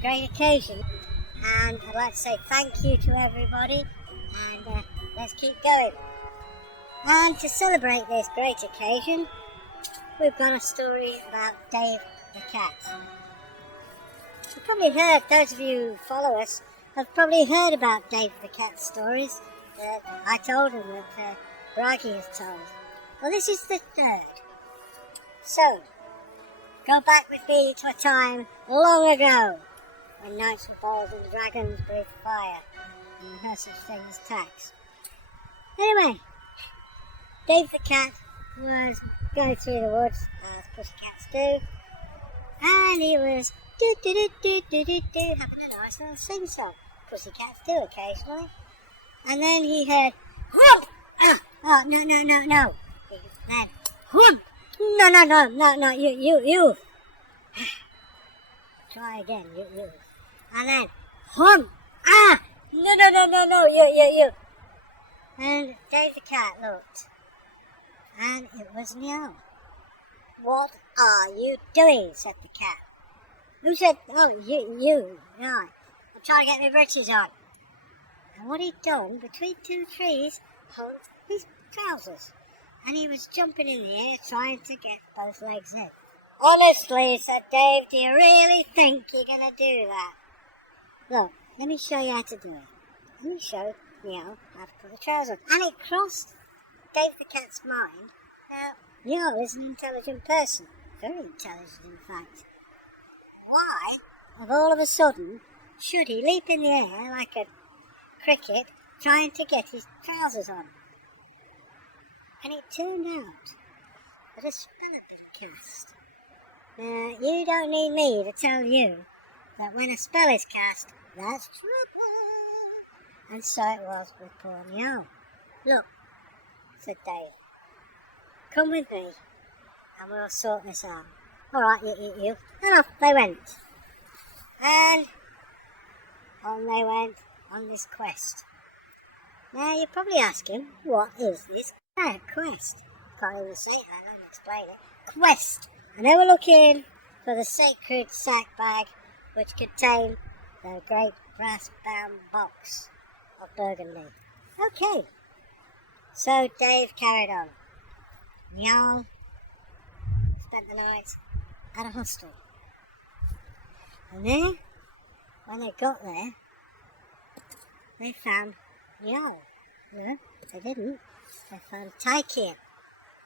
great occasion, and I'd like to say thank you to everybody, and let's keep going. And to celebrate this great occasion, we've got a story about Dave the cat. You've probably heard, those of you who follow us, have probably heard about Dave the cat stories that I told and that Bragi has told. Well, this is the third. So, go back with me to a time long ago, when knights were bold and dragons breathed fire, and no such thing as tax. Anyway, Dave the cat was going through the woods, as pussycats do, and he was having a nice little sing-song. Pussycats do occasionally. And then he heard, "Hump! Oh, no. Then, hump! No, you. Try again, you. And then, hump! No, you. And Dave the cat looked, and it was Njal. "What are you doing?" said the cat. Who said, "Oh, you. Right. I'm trying to get my breeches on." And what he'd done, between two trees, hung his trousers. And he was jumping in the air, trying to get both legs in. "Honestly," said Dave, "do you really think you're going to do that?" "Look, let me show you how to do it." Let me show Njal how to put the trousers on. And it crossed Dave the cat's mind that Njal is an intelligent person. Very intelligent, in fact. Why, all of a sudden, should he leap in the air like a cricket trying to get his trousers on? And it turned out that a spell had been cast. Now, you don't need me to tell you that when a spell is cast, that's trouble. And so it was with poor Njal. "Look," said Dave, "come with me and we'll sort this out." "All right, you. And off they went. And on they went on this quest. Now you're probably asking, what is this quest? Can't even say it, I don't explain it. Quest. And they were looking for the sacred sack bag which contained the great brass-bound box of Burgundy. Okay. So Dave carried on. Njal spent the night at a hostel. And then, when they got there, they found Njal. No, they didn't. They found Tyrkir.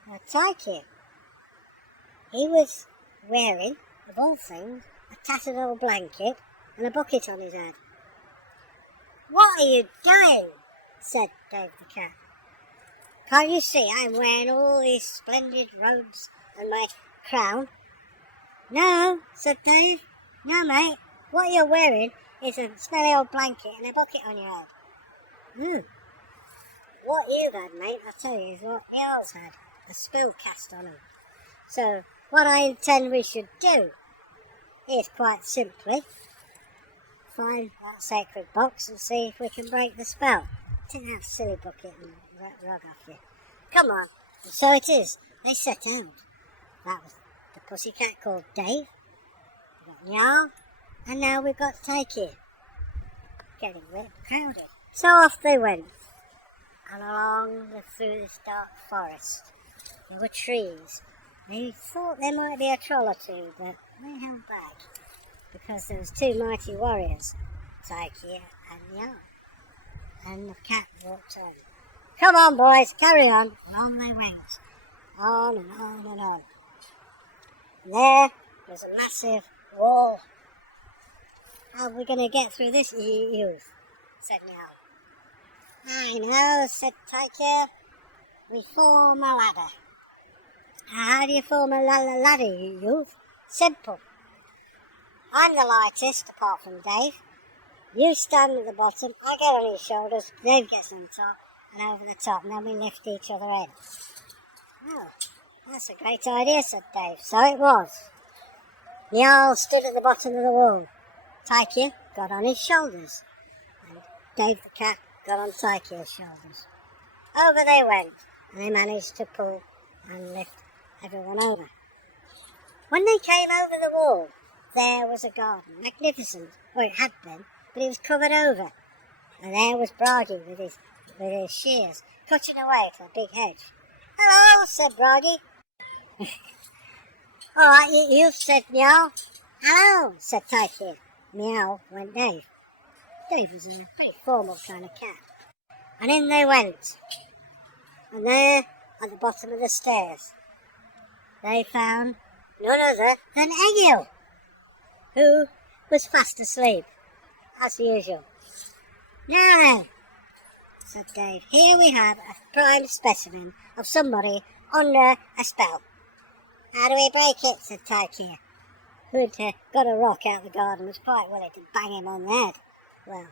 Now Tyrkir, he was wearing, of all things, a tattered old blanket and a bucket on his head. "What are you doing?" said Dave the cat. "Can't you see I'm wearing all these splendid robes and my crown?" "No," said Dave. "No, mate. What you're wearing is a smelly old blanket and a bucket on your head." What you've had, mate, I'll tell you, is what Njaal's had. A spell cast on him. So, what I intend we should do is quite simply find that sacred box and see if we can break the spell. Take that silly bucket and rug off you. Come on. And so it is. They set out. That was the pussycat called Dave. We've got Njal. And now we've got Tyrkir. Getting a bit crowded. So off they went. And along through this dark forest, there were trees. They thought there might be a troll or two, but they held back, because there was two mighty warriors, Tyrkir and Njal. And the cat walked on. "Come on, boys, carry on." And on they went. On and on and on. And there was a massive wall. "How are we going to get through this, youth?" said Njal. "I know," said Tyrkir. "We form a ladder." "How do you form a ladder, you youth?" "Simple. I'm the lightest, apart from Dave. You stand at the bottom, I get on your shoulders, Dave gets on top, and over the top, and then we lift each other in." "Oh, that's a great idea," said Dave. So it was. Njal stood at the bottom of the wall. Tyrkir got on his shoulders, and Dave the cat got on Tyrkir's shoulders. Over they went, and they managed to pull and lift everyone over. When they came over the wall, there was a garden, magnificent, or it had been, but it was covered over. And there was Bragi with his shears, cutting away at a big hedge. "Hello," said Bragi. "All right, you," said Njal. "Hello," said Tyrkir. Meow went Dave. Dave was a pretty formal kind of cat. And in they went. And there, at the bottom of the stairs, they found none other than Egil, who was fast asleep, as usual. "Now then," said Dave, "here we have a prime specimen of somebody under a spell." "How do we break it?" said Tyrkir, who'd got a rock out of the garden and was quite willing to bang him on the head. "Well,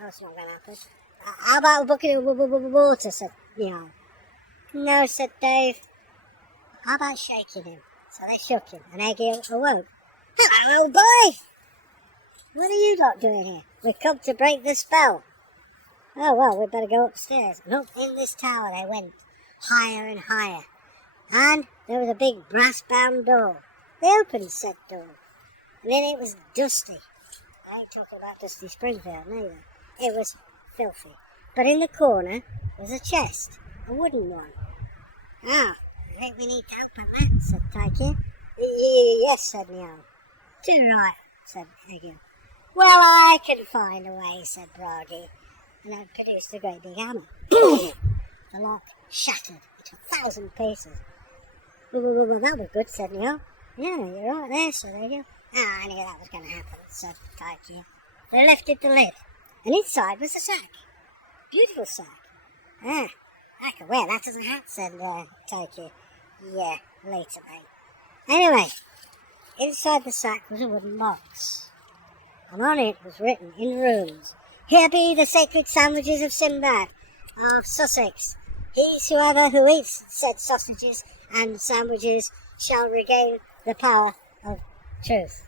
that's not going to happen." "How about a bucket of water?" said Njal. "No," said Dave. "How about shaking him?" So they shook him, and Egil awoke. "Hello, old boy! What are you lot doing here?" "We've come to break the spell." "Oh, well, we'd better go upstairs." And up in this tower they went, higher and higher. And there was a big brass-bound door. They opened said door, and then it was dusty. I ain't talking about Dusty Springfield, neither. It was filthy. But in the corner was a chest, a wooden one. "Ah, I think we need to open that," said Tyrkir. "Yes," said Njal. "Too right," said Egil. "Well, I can find a way," said Bragi, and I produced a great big hammer. The lock shattered into 1,000 pieces. "Well, that was good," said Njal. "Yeah, you're right there," said Egil. "I knew that was going to happen," said Tyrkir. They lifted the lid, and inside was a sack. Beautiful sack. "Ah, I can wear that as a hat," said Tyrkir. "Yeah, later, mate." Anyway, inside the sack was a wooden box, and on it was written in runes, "Here be the sacred sandwiches of Sinbad, of Sussex. Whoever who eats said sausages and sandwiches shall regain the power of truth."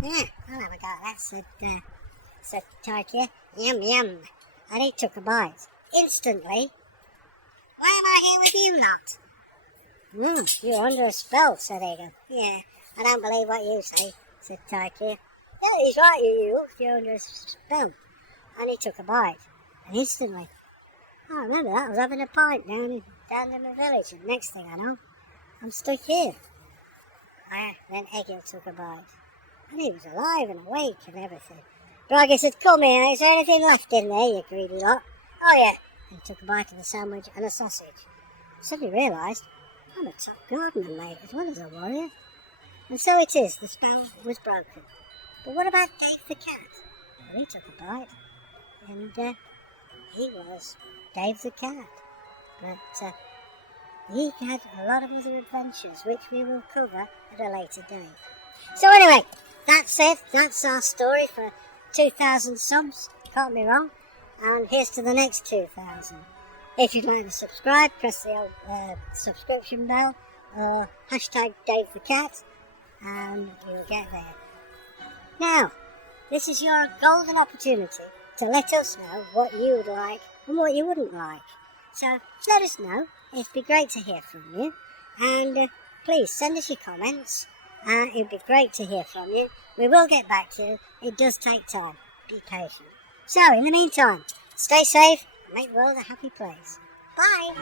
"Yeah, I'll have a go at that," said Tyrkir. "Yum, yum." And he took a bite. Instantly, "Why am I here with you lot?" "You're under a spell," said Egil. "Yeah, I don't believe what you say," said Tyrkir. "Yeah, he's right, you're under a spell." And he took a bite. And instantly, I remember that, I was having a pint down in the village, and next thing I know, I'm stuck here. Then Egil took a bite, and he was alive and awake and everything. Bragi said, "Come here, is there anything left in there, you greedy lot?" "Oh yeah." And he took a bite of the sandwich and a sausage. Suddenly realised, I'm a top gardener, mate, as well as a warrior. And so it is, the spell was broken. But what about Dave the cat? Well, he took a bite, and he was Dave the cat. But he had a lot of other adventures, which we will cover at a later date. So anyway, that's it. That's our story for 2,000 subs. Can't be wrong. And here's to the next 2,000. If you'd like to subscribe, press the old subscription bell, or hashtag Dave the Cat, and you'll get there. Now, this is your golden opportunity to let us know what you would like and what you wouldn't like. So let us know. It'd be great to hear from you. And please send us your comments. It'd be great to hear from you. We will get back to you. It does take time. Be patient. So, in the meantime, stay safe and make the world a happy place. Bye!